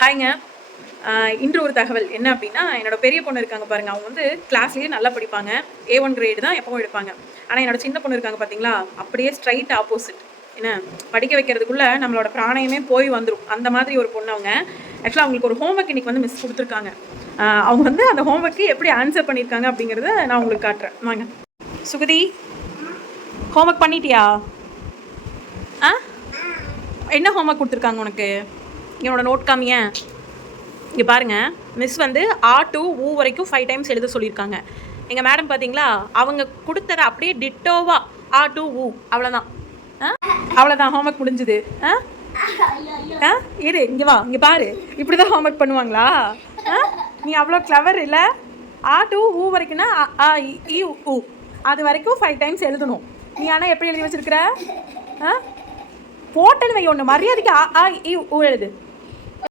ஹாய்ங்க. இன்று ஒரு தகவல் என்ன அப்படின்னா, என்னோட பெரிய பொண்ணு இருக்காங்க பாருங்க. அவங்க வந்து கிளாஸ்லேயே நல்லா படிப்பாங்க. A1 கிரேடு தான் எப்பவும் எடுப்பாங்க. ஆனால் என்னோட சின்ன பொண்ணு இருக்காங்க பார்த்தீங்களா, அப்படியே ஸ்ட்ரைட் ஆப்போசிட். என்ன படிக்க வைக்கிறதுக்குள்ள நம்மளோட பிராணயமே போய் வந்துடும். அந்த மாதிரி ஒரு பொண்ணு அவங்க. ஆக்சுவலாக அவங்களுக்கு ஒரு ஹோம்ஒர்க் இன்னைக்கு வந்து மிஸ் கொடுத்துருக்காங்க. அவங்க வந்து அந்த ஹோம்ஒர்க்கு எப்படி ஆன்சர் பண்ணியிருக்காங்க அப்படிங்கிறத நான் உங்களுக்கு காட்டுறேன். வாங்க சுகதி, ஹோம்ஒர்க் பண்ணிட்டியா? என்ன ஹோம்ஒர்க் கொடுத்துருக்காங்க உனக்கு? என்னோட நோட் காமிய. இங்கே பாருங்கள், மிஸ் வந்து ஆ டு ஊ வரைக்கும் 5 டைம்ஸ் எழுத சொல்லியிருக்காங்க. எங்கள் மேடம் பார்த்தீங்களா, அவங்க கொடுத்ததை அப்படியே டிட்டோவா ஆ டு ஊ, அவ்வளோதான். அவ்வளோதான், ஹோம்ஒர்க் முடிஞ்சுது. இரு, இங்கே வா, இங்கே பாரு, இப்படி தான் ஹோம்ஒர்க் பண்ணுவாங்களா? நீ அவ்வளோ கிளவர் இல்லை. ஆ டு ஊ வரைக்கும்னா ஆ இ ஊ, அது வரைக்கும் 5 டைம்ஸ் எழுதணும். நீ ஆனால் எப்படி எழுதி வச்சிருக்கிற? போட்டேன்னு வை, ஒன்று மரியாதைக்கு ஆ இ ஊ எழுது.